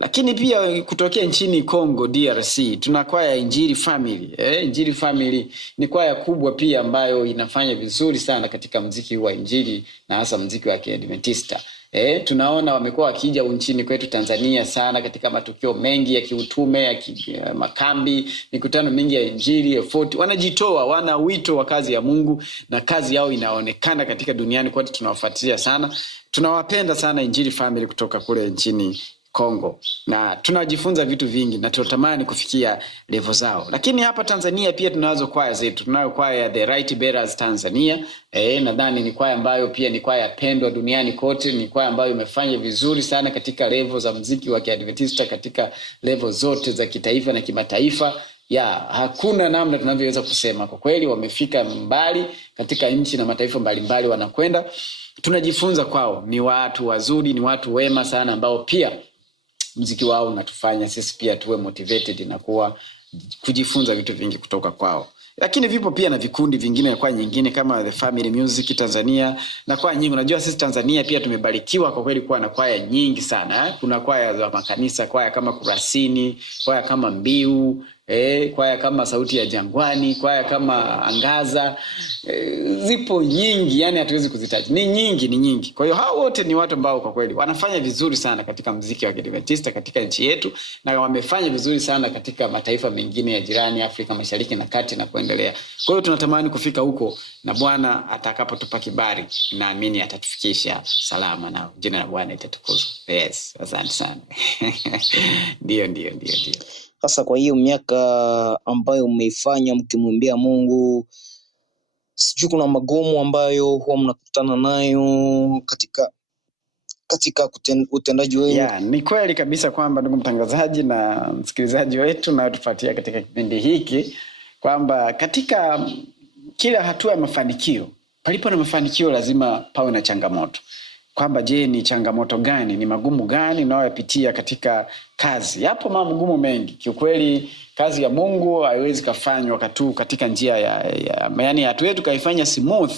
Lakini pia kutokea nchini Congo DRC tuna kwaya Injili Family. Injili Family ni kwaya kubwa pia ambayo inafanya vizuri sana katika muziki wa Injili na hasa muziki wa Kiadventista. Tunaona wamekuwa wakija nchini kwetu Tanzania sana katika matukio mengi ya kiutume, ya makambi, mikutano mingi ya Injili, effort. Wanajitoa, wana wito wa kazi ya Mungu na kazi yao inaonekana katika duniani kote, tunawafuatilia sana. Tunawapenda sana Injili Family kutoka kule nchini Kongo. Na tunajifunza vitu vingi na tunatamani kufikia level zao. Lakini hapa Tanzania pia tunazo kwaya zetu. Tunayo kwaya The Right Bearers Tanzania. Nadhani ni kwaya ambayo pia ni kwaya pendwa duniani kote, ni kwaya ambayo imefanya vizuri sana katika level za muziki wa Kiadventista, katika level zote za kitaifa na kimataifa. Hakuna namna tunavyoweza kusema. Kwa kweli wamefika mbali katika nchi na mataifa mbalimbali wanakwenda. Tunajifunza kwao. Ni watu wazuri, ni watu wema sana ambao pia muziki wao unatufanya sisi pia tuwe motivated na kujifunza vitu vingi kutoka kwao. Lakini vipo pia na vikundi vingine kwa nyingine kama The Family Music Tanzania na kwaya nyingi. Unajua sisi Tanzania pia tumebarikiwa kwa kweli kuwa na kwaya nyingi sana. Kuna kwaya za makanisa, kwaya kama Kurasini, kwaya kama Mbiu, kwaya kama Sauti ya Jangwani, kwaya kama Angaza. Zipo nyingi, yani hatuwezi kuzitaja. Ni nyingi. Kwa hiyo hao wote ni watu ambao kwa kweli wanafanya vizuri sana katika muziki wa Kiadventista katika nchi yetu, na wamefanya vizuri sana katika mataifa mengine ya jirani, Afrika Mashariki na Kati na kuendelea. Kwa hiyo tunatamani kufika huko, na Bwana atakapotupa kibali naamini atatufikisha salama na jina la Bwana litatukuzwa. Yes, asante sana. Ndio. Sasa kwa hiyo miaka ambayo umeifanya mkimwimbia Mungu, sijui kuna magumu ambayo huwa mnakutana nayo katika utendaji wenu? Ni kweli kabisa kwamba ndugu mtangazaji na msikilizaji wetu na tufuatia katika kipindi hiki kwamba katika kila hatua ya mafanikio, palipo na mafanikio lazima pawe na changamoto. Kwamba je, ni changamoto gani, ni magumu gani unayopitia katika kazi? Yapo magumu mengi. Kiukweli kazi ya Mungu haiwezi kufanywa tu katika njia yani hatuwezi kaifanya smooth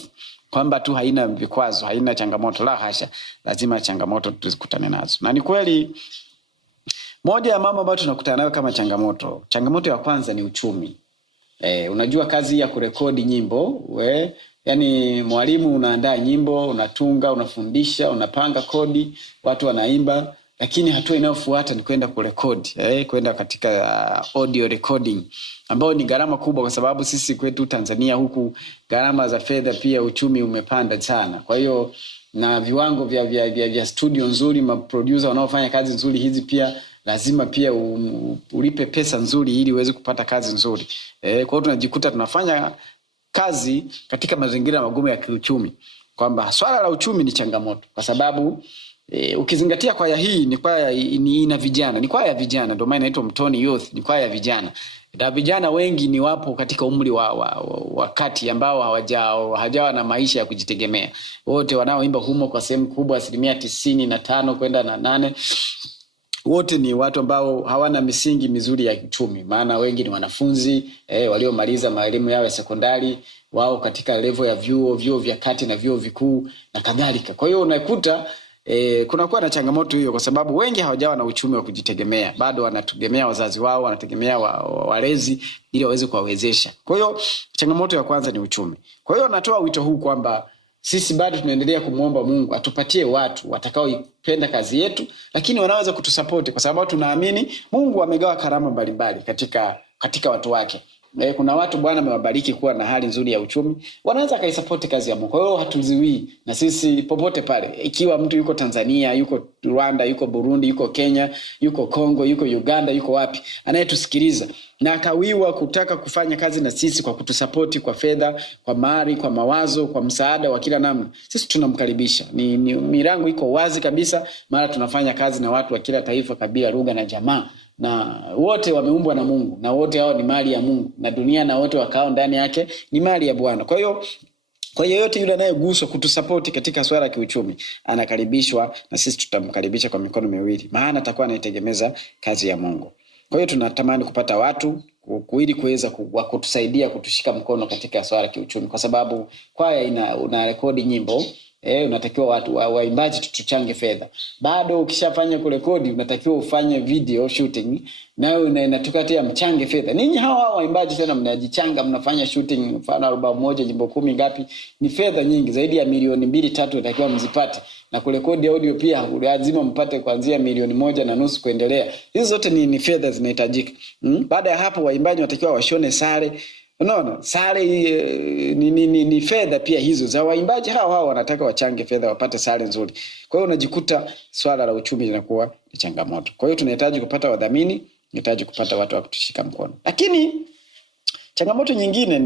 kwamba tu haina vikwazo, haina changamoto, la hasha. Lazima changamoto tuzikutane nazo. Na ni kweli moja ya mambo ambayo tunakutana nayo kama changamoto ya kwanza ni uchumi. Unajua kazi ya kurekodi nyimbo, yani mwalimu unaandaa nyimbo, unatunga, unafundisha, unapanga kodi, watu wanaimba, lakini hatua inayofuata ni kwenda kurekodi, kwenda katika audio recording, ambao ni gharama kubwa kwa sababu sisi kwetu Tanzania huku gharama za fedha pia uchumi umepanda sana. Kwa hiyo na viwango vya studio nzuri, maproducer wanaofanya kazi nzuri hizi pia lazima pia ulipe pesa nzuri ili uweze kupata kazi nzuri. Kwa hiyo tunajikuta tunafanya kazi katika mazingira magumu ya kiuchumi, kwamba swala la uchumi ni changamoto kwa sababu ukizingatia kwaya hii ni kwaya ina vijana, ni kwaya ya vijana, ndio maana inaitwa Mtoni Youth, ni kwaya ya vijana. Na vijana wengi ni wapo katika umri wa kati ambao hawajawa na maisha ya kujitegemea. Wote wanaoimba humo kwa sehemu kubwa 95% kwenda na 8 wote ni watu ambao hawana misingi mizuri ya uchumi, maana wengi ni wanafunzi waliomaliza elimu yao ya sekondari, wao katika level ya vyuo vya kati na vyuo vikuu na kadhalika. Kwa hiyo unakuta kunakuwa na changamoto hiyo kwa sababu wengi hawajawa na uchumi wa kujitegemea, bado wanategemea wazazi wao, wanategemea walezi ili waweze kuwawezesha. Kwa hiyo changamoto ya kwanza ni uchumi. Kwa hiyo natoa wito huu kwamba sisi bado tunaendelea kumuomba Mungu atupatie watu watakaoipenda kazi yetu, lakini wanaweza kutusupport kwa sababu tunaamini Mungu amegawa karama mbalimbali katika watu wake. Kuna watu Bwana amewabariki kuwa na hali nzuri ya uchumi, wanaweza kaisupport kazi ya Mungu. Kwa hiyo hatuziwi na sisi popote pale. Ikiwa mtu yuko Tanzania, yuko Rwanda, yuko Burundi, yuko Kenya, yuko Kongo, yuko Uganda, yuko wapi, anayetusikiliza na akawiwa kutaka kufanya kazi na sisi kwa kutusupport kwa fedha, kwa mali, kwa mawazo, kwa msaada wa kila namna, sisi tunamkaribisha. Ni milango iko wazi kabisa, mara tunafanya kazi na watu wa kila taifa, kabila, lugha na jamaa, na wote wameumbwa na Mungu, na wote hao ni mali ya Mungu, na dunia na wote wakao ndani yake ni mali ya Bwana. Kwa hiyo kwa yeyote yule anayeguswa kutusupport katika swala la kiuchumi anakaribishwa, na sisi tutamkaribisha kwa mikono miwili, maana atakuwa anaitegemeza kazi ya Mungu. Kwa hiyo tunatamani kupata watu ili kuweza kutusaidia kutushika mkono katika swala la kiuchumi, kwa sababu kwaya una rekodi nyimbo, Unatakiwa watu waimbaji tuchange fedha. Bado ukishafanya kurekodi unatakiwa ufanye video shooting, nayo inatoka tena mchange fedha. Ninyi hawa waimbaji tena mnajichanga, mnafanya shooting mfano album moja, jimbo 10 ngapi, ni fedha nyingi zaidi ya milioni 2-3 unatakiwa mzipate, na kurekodi audio pia lazima mpate kuanzia milioni 1.5 kuendelea. Hizo zote ni fedha zinahitajika. Baada ya hapo waimbaji wanatakiwa washone sare. Unaona, sare ni fedha pia hizo za waimbaji hao wanataka wachange fedha wapate sare nzuri. Kwa hiyo unajikuta swala la uchumi linakuwa ni changamoto. Kwa hiyo tunahitaji kupata wadhamini, tunahitaji kupata watu wa kutushika mkono. Lakini changamoto nyingine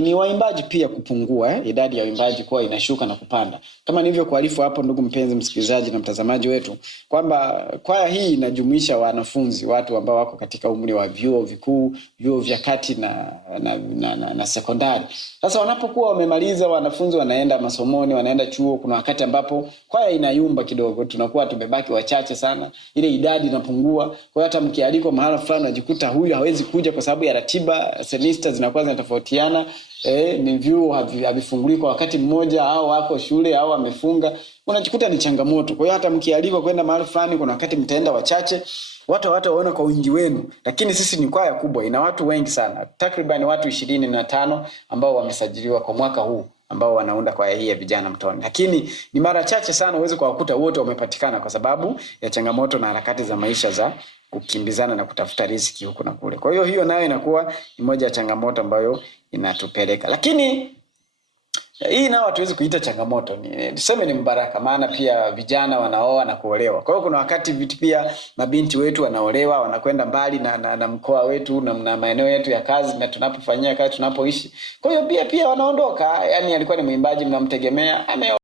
ni waimbaji pia kupungua, idadi ya waimbaji kuwa inashuka na kupanda. Kama nilivyokuarifu hapo, ndugu mpenzi msikilizaji na mtazamaji wetu, kwamba kwaya hii inajumuisha wanafunzi, watu ambao wako katika umri wa vyuo vikuu, vyuo vya kati na sekondari. Sasa wanapokuwa wamemaliza, wanafunzi wanaenda masomoni, wanaenda chuo, kuna wakati ambapo kwaya inayumba kidogo, tunakuwa tumebaki wachache sana, ile idadi inapungua. Kwa hiyo hata mkialikwa mahala fulani unajikuta huyu hawezi kuja kwa sababu ya ratiba, semester zinakuwa zinatofautiana, ni vyuo havifunguli kwa wakati mmoja, au wako shule au wamefunga, unajikuta ni changamoto. Kwa hiyo hata mkialikwa kwenda mahali fulani, kuna wakati mtaenda wachache, watu waona kwa wingi wenu. Lakini sisi ni kwaya kubwa, ina watu wengi sana, takriban watu 25 ambao wamesajiliwa kwa mwaka huu, ambao wanaunda kwaya hii ya vijana mtoni. Lakini ni mara chache sana uweze kuwakuta wote wamepatikana, kwa sababu ya changamoto na harakati za maisha za kukimbizana na kutafuta riziki huku na kule. Kwa hiyo nayo inakuwa ni moja ya changamoto ambayo inatupeleka. Lakini hii nao hatuwezi kuita changamoto, tuseme ni mbaraka, maana pia vijana wanaoa na kuolewa. Kwa hiyo kuna wakati vitu pia mabinti wetu wanaolewa, wanakwenda mbali na mkoa wetu na maeneo yetu ya kazi na tunapofanyia kazi, tunapoishi. Kwa hiyo pia wanaondoka, yani alikuwa ni mwimbaji mnamtegemea,